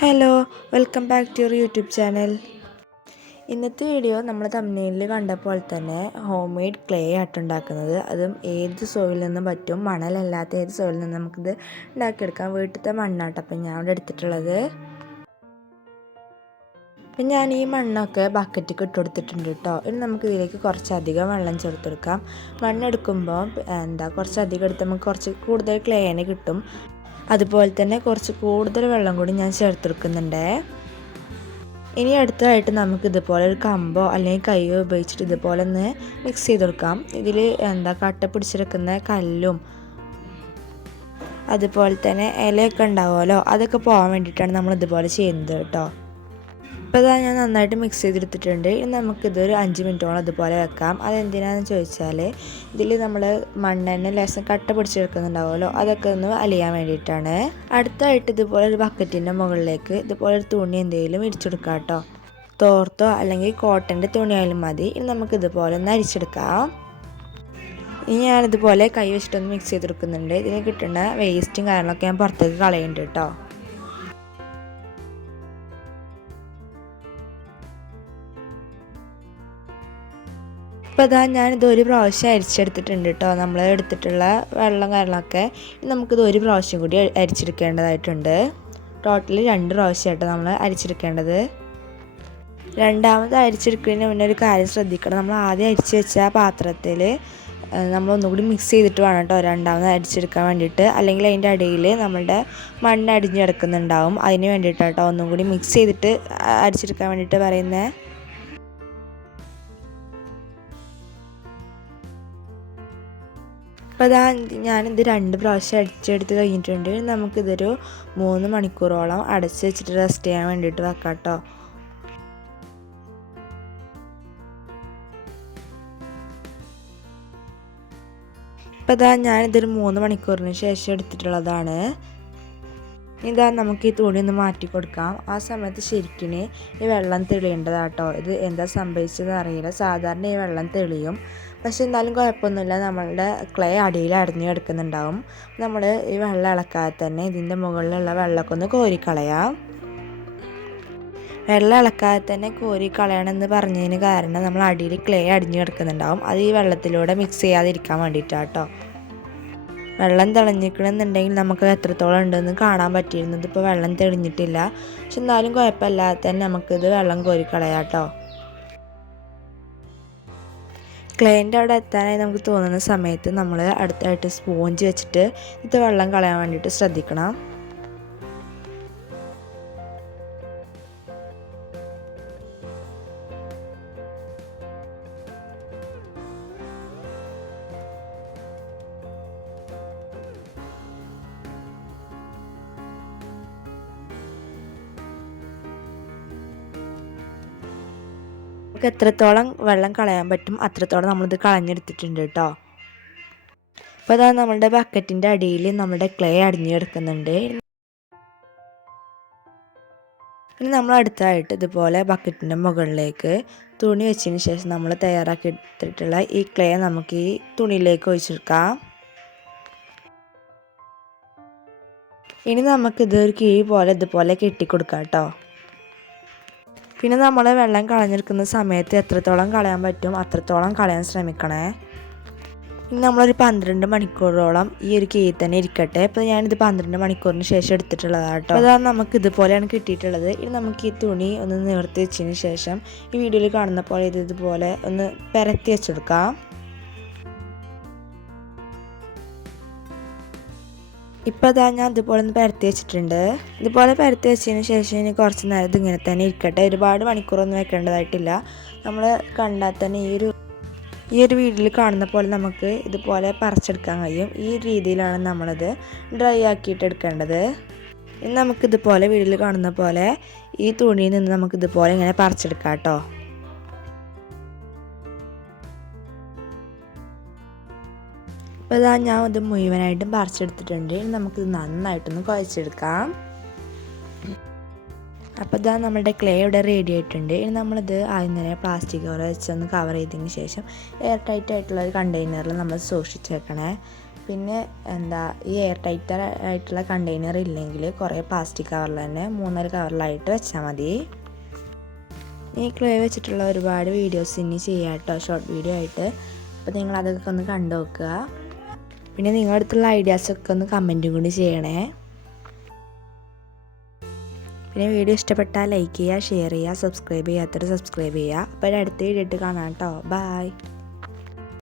Hello, welcome back to your YouTube channel. ഇന്നത്തെ video നമ്മൾ തമ്മിലിൽ കണ്ടപ്പോൾ തന്നെ ഹോം മെയ്ഡ് ക്ലേ ആട്ടുണ്ടാക്കുന്നത്. അതും ഏത് സോയിൽ നിന്നും പറ്റും, മണലല്ലാത്ത ഏത് സോയിൽ നിന്നും നമുക്കിത് ഉണ്ടാക്കിയെടുക്കാം. വീട്ടിലത്തെ മണ്ണാട്ടപ്പം ഞാൻ ഇവിടെ എടുത്തിട്ടുള്ളത്. അപ്പം ഞാൻ ഈ മണ്ണൊക്കെ ബക്കറ്റിൽ ഇട്ട് കൊടുത്തിട്ടുണ്ട് കേട്ടോ. ഇനി നമുക്ക് ഇതിലേക്ക് കുറച്ചധികം വെള്ളം ചേർത്തെടുക്കാം. മണ്ണെടുക്കുമ്പോൾ കുറച്ചധികം എടുത്ത് നമുക്ക് കുറച്ച് കൂടുതൽ ക്ലേന് കിട്ടും. അതുപോലെ തന്നെ കുറച്ച് കൂടുതൽ വെള്ളം കൂടി ഞാൻ ചേർത്തെടുക്കുന്നുണ്ട്. ഇനി അടുത്തതായിട്ട് നമുക്ക് ഇതുപോലെ ഒരു കമ്പോ അല്ലെങ്കിൽ കയ്യോ ഉപയോഗിച്ചിട്ട് ഇതുപോലെ ഒന്ന് മിക്സ് ചെയ്ത് കൊടുക്കാം. ഇതിൽ കട്ട പിടിച്ചെടുക്കുന്ന കല്ലും അതുപോലെ തന്നെ ഇലയൊക്കെ ഉണ്ടാവുമല്ലോ, അതൊക്കെ പോകാൻ വേണ്ടിയിട്ടാണ് നമ്മൾ ഇതുപോലെ ചെയ്യുന്നത് കേട്ടോ. ഇപ്പോൾ ഇതാ ഞാൻ നന്നായിട്ട് മിക്സ് ചെയ്തെടുത്തിട്ടുണ്ട്. ഇനി നമുക്കിതൊരു 5 മിനിറ്റോളം അതുപോലെ വെക്കാം. അതെന്തിനാണെന്ന് ചോദിച്ചാൽ ഇതിൽ നമ്മൾ മണ്ണെണ്ണ ലേശം കട്ട പിടിച്ചെടുക്കുന്നുണ്ടാവുമല്ലോ, അതൊക്കെ ഒന്ന് അലിയാൻ വേണ്ടിയിട്ടാണ്. അടുത്തായിട്ട് ഇതുപോലെ ഒരു ബക്കറ്റിൻ്റെ മുകളിലേക്ക് ഇതുപോലെ ഒരു തുണി എന്തെങ്കിലും ഇടിച്ചെടുക്കാം കേട്ടോ. തോർത്തോ അല്ലെങ്കിൽ കോട്ടൻ്റെ തുണിയായാലും മതി. ഇനി നമുക്കിതുപോലെ ഒന്ന് അരിച്ചെടുക്കാം. ഇനി ഞാനിതുപോലെ കൈ വെച്ചിട്ടൊന്ന് മിക്സ് ചെയ്തെടുക്കുന്നുണ്ട്. ഇതിന് കിട്ടുന്ന വേസ്റ്റും കാര്യങ്ങളൊക്കെ ഞാൻ പുറത്തേക്ക് കളയുന്നുണ്ട് കേട്ടോ. ഇപ്പോൾ ഇതാ ഞാനിത് ഒരു പ്രാവശ്യം അരിച്ചെടുത്തിട്ടുണ്ട് കേട്ടോ. നമ്മൾ എടുത്തിട്ടുള്ള വെള്ളം കാര്യങ്ങളൊക്കെ നമുക്കിത് ഒരു പ്രാവശ്യം കൂടി അരിച്ചെടുക്കേണ്ടതായിട്ടുണ്ട്. ടോട്ടലി 2 പ്രാവശ്യമായിട്ട് നമ്മൾ അരിച്ചെടുക്കേണ്ടത്. രണ്ടാമത് അരിച്ചെടുക്കുന്നതിന് മുന്നേ ഒരു കാര്യം ശ്രദ്ധിക്കണം. നമ്മൾ ആദ്യം അരിച്ച് വെച്ച പാത്രത്തിൽ നമ്മളൊന്നുകൂടി മിക്സ് ചെയ്തിട്ട് വേണം കേട്ടോ രണ്ടാമത് അരിച്ചെടുക്കാൻ വേണ്ടിയിട്ട്. അല്ലെങ്കിൽ അതിൻ്റെ അടിയിൽ നമ്മളുടെ മണ്ണ് അടിഞ്ഞ് കിടക്കുന്നുണ്ടാവും. അതിന് വേണ്ടിയിട്ടാണ് കേട്ടോ ഒന്നും കൂടി മിക്സ് ചെയ്തിട്ട് അരിച്ചെടുക്കാൻ വേണ്ടിയിട്ട് പറയുന്നത്. അപ്പോൾ അതാ ഞാനിത് 2 പ്രാവശ്യം അടിച്ചെടുത്ത് കഴിഞ്ഞിട്ടുണ്ട്. നമുക്കിതൊരു 3 മണിക്കൂറോളം അടച്ച് വെച്ചിട്ട് റെസ്റ്റ് ചെയ്യാൻ വേണ്ടിയിട്ട് വെക്കാം കേട്ടോ. അപ്പോൾ ഇതാ ഞാനിതൊരു 3 മണിക്കൂറിന് ശേഷം എടുത്തിട്ടുള്ളതാണ്. ഇതാ നമുക്ക് ഈ തുണി ഒന്ന് മാറ്റി കൊടുക്കാം. ആ സമയത്ത് ശരിക്കും ഈ വെള്ളം തെളിയേണ്ടതാട്ടോ. ഇത് എന്താ സംഭവിച്ചതെന്ന് അറിയില്ല. സാധാരണ ഈ വെള്ളം തെളിയും, പക്ഷെ എന്നാലും കുഴപ്പമൊന്നുമില്ല. നമ്മളുടെ ക്ലേ അടിയിൽ അടിഞ്ഞു കിടക്കുന്നുണ്ടാവും. നമ്മൾ ഈ വെള്ളം ഇളക്കാതെ തന്നെ ഇതിൻ്റെ മുകളിലുള്ള വെള്ളമൊക്കെ ഒന്ന് കോരിക്കളയാം. വെള്ളം ഇളക്കാതെ തന്നെ കോരിക്കളയണമെന്ന് പറഞ്ഞതിന് കാരണം നമ്മൾ അടിയിൽ ക്ലേ അടിഞ്ഞു കിടക്കുന്നുണ്ടാവും. അത് ഈ വെള്ളത്തിലൂടെ മിക്സ് ചെയ്യാതിരിക്കാൻ വേണ്ടിയിട്ടാട്ടോ. വെള്ളം തെളിഞ്ഞിക്കണമെന്നുണ്ടെങ്കിൽ നമുക്ക് എത്രത്തോളം ഉണ്ടെന്ന് കാണാൻ പറ്റിയിരുന്നത്. ഇപ്പോൾ വെള്ളം തെളിഞ്ഞിട്ടില്ല, പക്ഷെ എന്നാലും കുഴപ്പമില്ലാതെ തന്നെ നമുക്കിത് വെള്ളം കോരിക്കളയാം കേട്ടോ. ക്ലേൻ്റെ അവിടെ എത്താനായി നമുക്ക് തോന്നുന്ന സമയത്ത് നമ്മൾ അടുത്തായിട്ട് സ്പോഞ്ച് വെച്ചിട്ട് ഇത് വെള്ളം കളയാൻ വേണ്ടിയിട്ട് ശ്രദ്ധിക്കണം. നമുക്ക് എത്രത്തോളം വെള്ളം കളയാൻ പറ്റും അത്രത്തോളം നമ്മളിത് കളഞ്ഞെടുത്തിട്ടുണ്ട് കേട്ടോ. അപ്പോൾ അതാ നമ്മളുടെ ബക്കറ്റിൻ്റെ അടിയിൽ നമ്മുടെ ക്ലേ അടിഞ്ഞു കിടക്കുന്നുണ്ട്. ഇനി നമ്മൾ അടുത്തായിട്ട് ഇതുപോലെ ബക്കറ്റിൻ്റെ മുകളിലേക്ക് തുണി വെച്ചതിന് ശേഷം നമ്മൾ തയ്യാറാക്കി എടുത്തിട്ടുള്ള ഈ ക്ലേ നമുക്ക് ഈ തുണിയിലേക്ക് ഒഴിച്ചെടുക്കാം. ഇനി നമുക്കിത് ഒരു കിഴി പോലെ ഇതുപോലെ കെട്ടിക്കൊടുക്കാം കേട്ടോ. പിന്നെ നമ്മൾ വെള്ളം കളഞ്ഞെടുക്കുന്ന സമയത്ത് എത്രത്തോളം കളയാൻ പറ്റും അത്രത്തോളം കളയാൻ ശ്രമിക്കണേ. ഇനി നമ്മളൊരു 12 മണിക്കൂറോളം ഈ ഒരു കീയിൽ തന്നെ ഇരിക്കട്ടെ. ഇപ്പോൾ ഞാനിത് 12 മണിക്കൂറിന് ശേഷം എടുത്തിട്ടുള്ളതാണ് കേട്ടോ. അപ്പോൾ അതാണ് നമുക്ക് ഇതുപോലെയാണ് കിട്ടിയിട്ടുള്ളത്. ഇനി നമുക്ക് ഈ തുണി ഒന്ന് നിവർത്തി വെച്ചതിന് ശേഷം ഈ വീഡിയോയിൽ കാണുന്ന പോലെ ഇതുപോലെ ഒന്ന് പരത്തി വെച്ചെടുക്കാം. ഇപ്പോൾ അതാ ഞാൻ ഇതുപോലെ ഒന്ന് പരത്തി വെച്ചിട്ടുണ്ട്. ഇതുപോലെ പരത്തി വെച്ചതിന് ശേഷം ഇനി കുറച്ച് നേരം ഇതിങ്ങനെ തന്നെ ഇരിക്കട്ടെ. ഒരുപാട് മണിക്കൂറൊന്നും വെക്കേണ്ടതായിട്ടില്ല. നമ്മൾ കണ്ടാൽ തന്നെ ഈ ഒരു വീഡിയോയിൽ കാണുന്ന പോലെ നമുക്ക് ഇതുപോലെ പറിച്ചെടുക്കാൻ കഴിയും. ഈ രീതിയിലാണ് നമ്മളത് ഡ്രൈ ആക്കിയിട്ട് എടുക്കേണ്ടത്. ഇനി നമുക്കിതുപോലെ വീഡിയോയിൽ കാണുന്ന പോലെ ഈ തുണിയിൽ നിന്ന് നമുക്കിതുപോലെ ഇങ്ങനെ പറിച്ചെടുക്കാം കേട്ടോ. അപ്പോൾ ഇതാ ഞാൻ ഇത് മുഴുവനായിട്ടും പറിച്ചെടുത്തിട്ടുണ്ട്. ഇനി നമുക്കിത് നന്നായിട്ടൊന്ന് കുഴച്ചെടുക്കാം. അപ്പോൾ ഇതാ നമ്മുടെ ക്ലേ ഇവിടെ റെഡി ആയിട്ടുണ്ട്. ഇനി നമ്മളിത് ആദ്യം തന്നെ പ്ലാസ്റ്റിക് കവർ വെച്ചൊന്ന് കവർ ചെയ്തതിന് ശേഷം എയർ ടൈറ്റ് ആയിട്ടുള്ള ഒരു കണ്ടെയ്നറിൽ നമ്മൾ സൂക്ഷിച്ച് വെക്കണേ. പിന്നെ ഈ എയർ ടൈറ്റർ ആയിട്ടുള്ള കണ്ടെയ്നർ ഇല്ലെങ്കിൽ കുറേ പ്ലാസ്റ്റിക് കവറിൽ തന്നെ 3 കവറിലായിട്ട് വെച്ചാൽ മതി. ഈ ക്ലേ വെച്ചിട്ടുള്ള ഒരുപാട് വീഡിയോസ് ഇനി ചെയ്യാം കേട്ടോ, ഷോർട്ട് വീഡിയോ ആയിട്ട്. അപ്പോൾ നിങ്ങൾ അതൊക്കെ ഒന്ന് കണ്ടു നോക്കുക. പിന്നെ നിങ്ങളുടെ അടുത്തുള്ള ഐഡിയാസൊക്കെ ഒന്ന് കമൻറ്റും കൂടി ചെയ്യണേ. പിന്നെ വീഡിയോ ഇഷ്ടപ്പെട്ടാൽ ലൈക്ക് ചെയ്യുക, ഷെയർ ചെയ്യുക, സബ്സ്ക്രൈബ് ചെയ്യാത്തവർ സബ്സ്ക്രൈബ് ചെയ്യുക. അപ്പോൾ അടുത്ത വീഡിയോ ആയിട്ട് കാണാം കേട്ടോ. ബൈ.